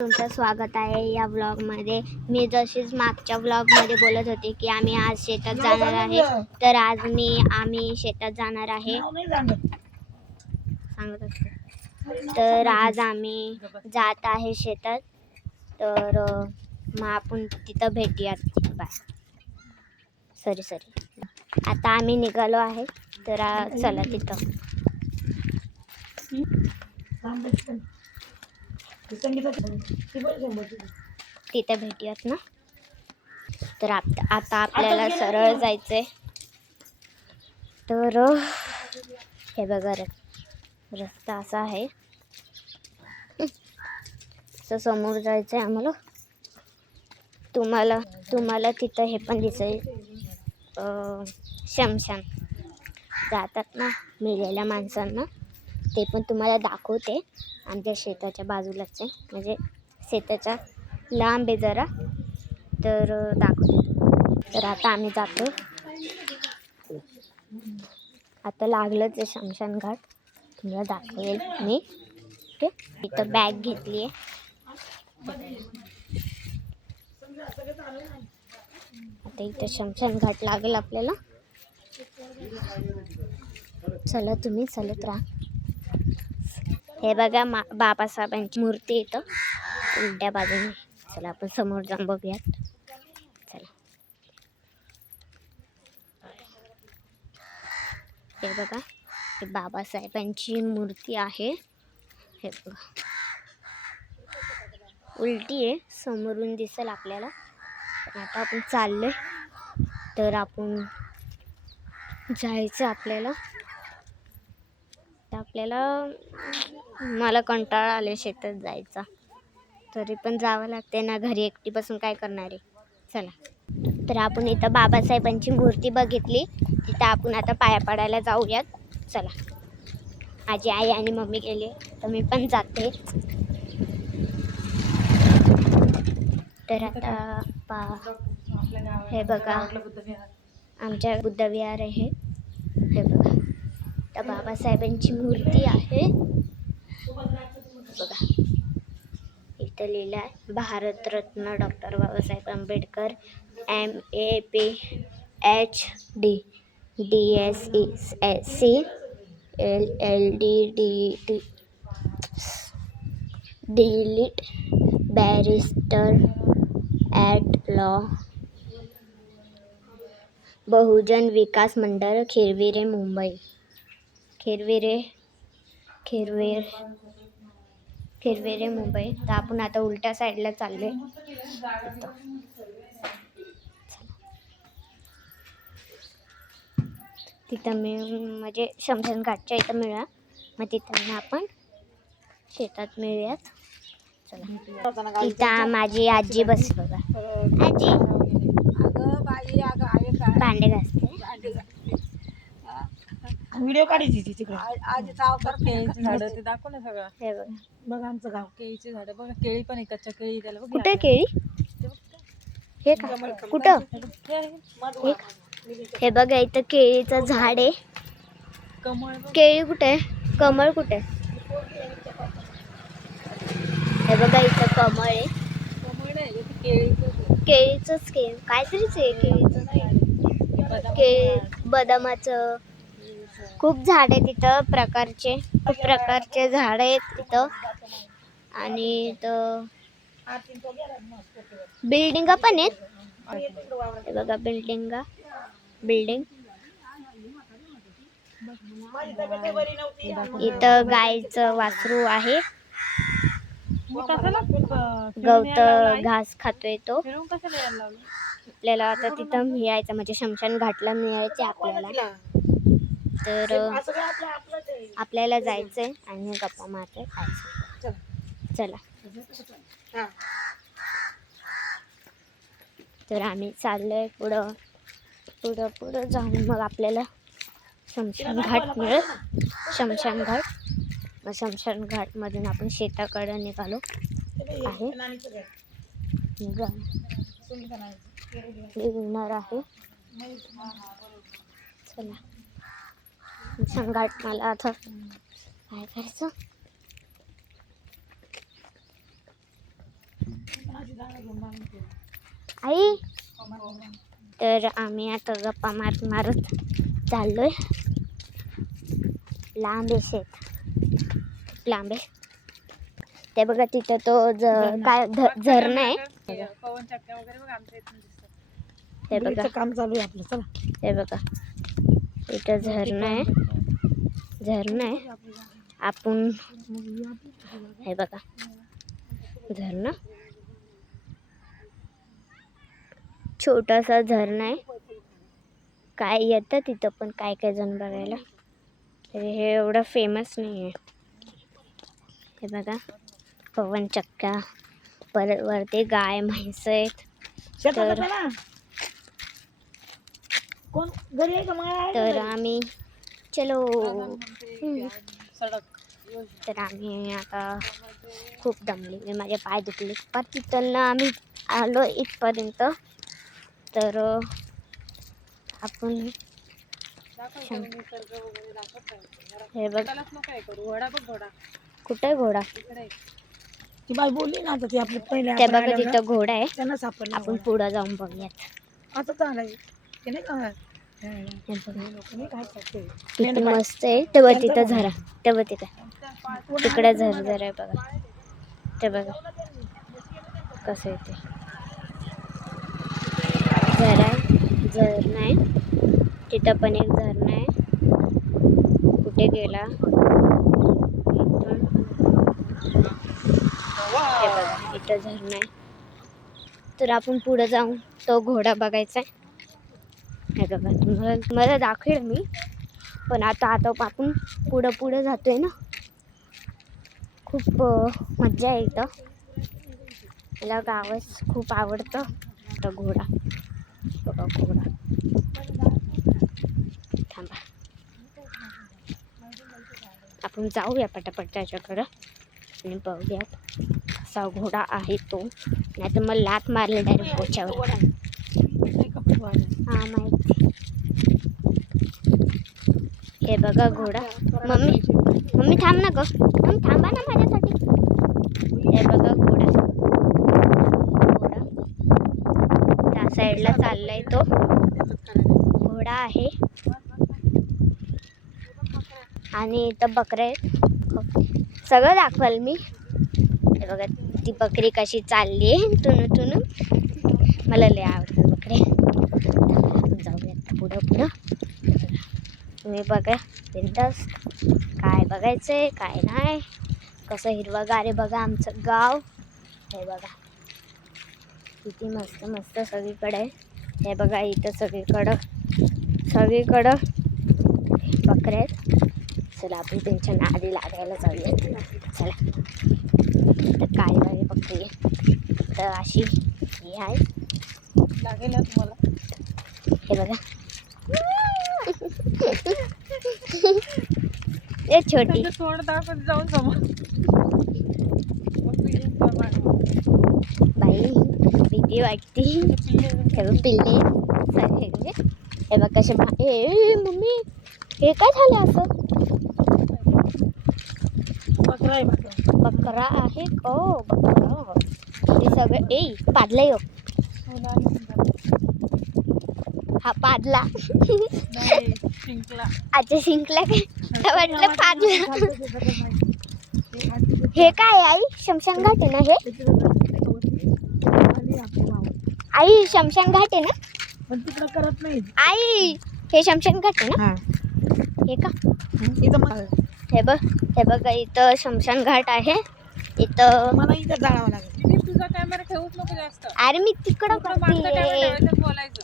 तुमचं स्वागत आहे या व्लॉगमध्ये। मी जशीच मागच्या व्लॉगमध्ये बोलत होते की आम्ही आज शेतात जाणार आहे, तर आज आम्ही शेतात जाणार आहे सांगत असते। तर आज आम्ही जात आहे शेतात, तर मग आपण तिथं भेटूयात। बाय। सॉरी आता आम्ही निघालो आहे, तर चला तिथं तिथे भेटूयात ना। तर आता आपल्याला सरळ जायचंय। तर हे बघा रस्ता असा आहे, समोर जायचंय आम्हाला। तुम्हाला तिथं हे पण दिसेल, शमशान जातात ना मेलेल्या माणसांना, ते पण तुम्हाला दाखवते। आमच्या शेताच्या बाजूलाच आहे, म्हणजे शेताच्या लांब आहे जरा, तर दाखवते। तर आता आम्ही जातो, आता लागलंच आहे शमशान घाट, तुम्हाला दाखवेल मी। ओके, इथं बॅग घेतली आहे। आता इथं शमशान घाट लागेल आपल्याला। चला तुम्ही चालत राहा। हे बघा बाबासाहेबांची मूर्ती इथं उलट्या बाजूने। चला आपण समोर जाऊन बघूयात। चला, हे बघा हे बाबासाहेबांची मूर्ती आहे। हे बघा उलटी आहे, समोरून दिसेल आपल्याला। आता आपण चाललोय, तर आपण जायचं आपल्याला। मला कंटाळा आले शेतात जायचा, तरी पण जावं लागते ना, घरी एकटी बसून काय करणार आहे। चला, तर आपण इथं बाबासाहेबांची मूर्ती बघितली, तिथं आपण आता पाया पडायला जाऊयात। चला, माझी आई आणि मम्मी गेले, तर मी पण जाते। तर आता हे बघा आमच्या बुद्ध विहार आहे। हे बघा तर बाबासाहेबांची मूर्ती आहे। बघा इथं लिहिलं आहे, Bharat Ratna doctor Babasaheb Ambedkar MA PhD DSc LLD DLitt barrister at law, Bahujan Vikas Mandal Khirvire Mumbai. Khirvire Mumbai. तर आपण आता उलट्या साईडला चाललोय। तिथं म्हणजे शमशान घाटच्या इथं मिळूया, मग तिथं आपण शेतात मिळूयात। चला, इथं माझी आजी बस बघा, आजी भांडे घासते। व्हिडिओ काढायची तिकडे केळीची झाडं ते दाखव ना सगळं। हे बघा बघ आमचं गाव, केळीची झाडं बघ, केळी पण कच्च्या केळी त्याला बघ। कुठे केळी? हे का कुठं? हे बघा इथं केळीचं झाड आहे। केळी कुठे? कमळ कुठे? हे बघा इथं कमळ आहे। केळीचंच काहीतरीच आहे, केळीचं बदामाचं खूप झाड आहे तिथं, खूप प्रकारचे झाड आहेत तिथं। आणि इथं बिल्डिंग पण आहेत। हे बघा बिल्डिंग इथं गायचं वासरू आहे, गवत घास खातोय तो। आपल्याला आता तिथं मिळायचं, म्हणजे शमशान घाटला मिळायचे आपल्याला, तर आपल्याला जायचंय आणि गप्पा मारतोय खायचं। चला, तर आम्ही चाललोय पुढं जाऊन मग आपल्याला शमशान घाट मिळेल। शमशान घाट मधून आपण शेताकडे निघालो आहे, निघणार आहे। चला, शमशान घाट मला आता काय करायचं। आई तर आम्ही आता गप्पा मारत मारत चाललोय. लांब आहे शेत, खूप लांब आहे. ते बघा तिथं तो काय झरणा आहे. पवन चक्क्या वगैरे बघ आमच्या इथून दिसतात. ते बघा काम चालू आहे आपलं. चला ते बघा इथं झरणा आहे. झरणा आहे. आपण हे बघा झरणा, छोटासा झरणा आहे. काय येतं तिथं पण काय काय जण बघायला. तरी हे एवढं फेमस नाही आहे. हे बघा पवन चक्का, परत वरती गाय म्हैस आहेत. तर आम्ही चलो. तर आम्ही आता खूप दमले, माझे पाय दुखले. पण तिथं आम्ही आलो इथपर्यंत. तर आपण हे बघ कुठे घोडा, ती बाई बोलली ना आता ती आपली पहिले ते बघा तिथं घोडा आहे. त्यांना सापडला. आपण पुढं जाऊन बघूयात. आता चांगलं आहे ते नाही का. किती मस्त आहे. तेव्हा तिथं झरा, तेव्हा तिथं तिकडे झर आहे बघा. ते बघा कसं आहे ते झरणा आहे. तिथं पण एक झरणा आहे. कुठे गेला इथं झरणा आहे. तर आपण पुढे जाऊन तो घोडा बघायचा आहे. हे बघा तुम्हाला दाखवेल मी, पण आता आपण पुढं जातोय ना. खूप मज्जा आहे इथं. मला गावच खूप आवडतं. तो घोडा बघा, घोडा. थांबा आपण जाऊया पटापट त्याच्याकडं आणि बघूयात कसा घोडा आहे तो. नाही तर मला लात मारले डायरेक्ट पोच्यावर. हां माहिती. हे बघा घोडा. मम्मी थांब ना ग, थांबा ना माझ्यासाठी. हे बघा घोडा त्या साईडला चाललाय तो. घोडा आहे आणि इथं बकऱ्या आहेत. सगळं दाखवाल मी. हे बघा ती बकरी कशी चालली आहे टुनू. मला लय आवडतात बकरे. जाऊयात पुढं. तुम्ही बघा बिनधास्त काय बघायचंय काय नाही. कसं हिरवंगार आहे बघा आमचं गाव. हे बघा किती मस्त सगळीकडे. हे बघा इथं सगळीकडं बकऱ्या आहेत. चला आपण त्यांच्या नादी लागायला जाऊया. चला. तर काय बकरी तर अशी ही आहे. लागेल तुम्हाला. हे बघा ए छोटी थोडं दाखवत जाऊन समोर. बाई भीती वाटते. हे बघ पिल्ले सगळे. हे बघ कसे मम्मी हे काय झालं असं. बकरा आहे ओ बकरा. हे सगळं पाडलं यो. हा पाडला. अच्छा शिंकला काय वाटलं पाडला. हे काय आई शमशान घाट आहे ना हे. आई शमशान घाट आहे ना. पण तिकडं करत नाही आई. हे शमशान घाट आहे ना. हे का हे बघा इथं शमशान घाट आहे. इथं मला इथं जाळावं लागेल. तुझा कॅमेरा ठेवूच नको जास्त. अरे मी तिकडं बोलायचं.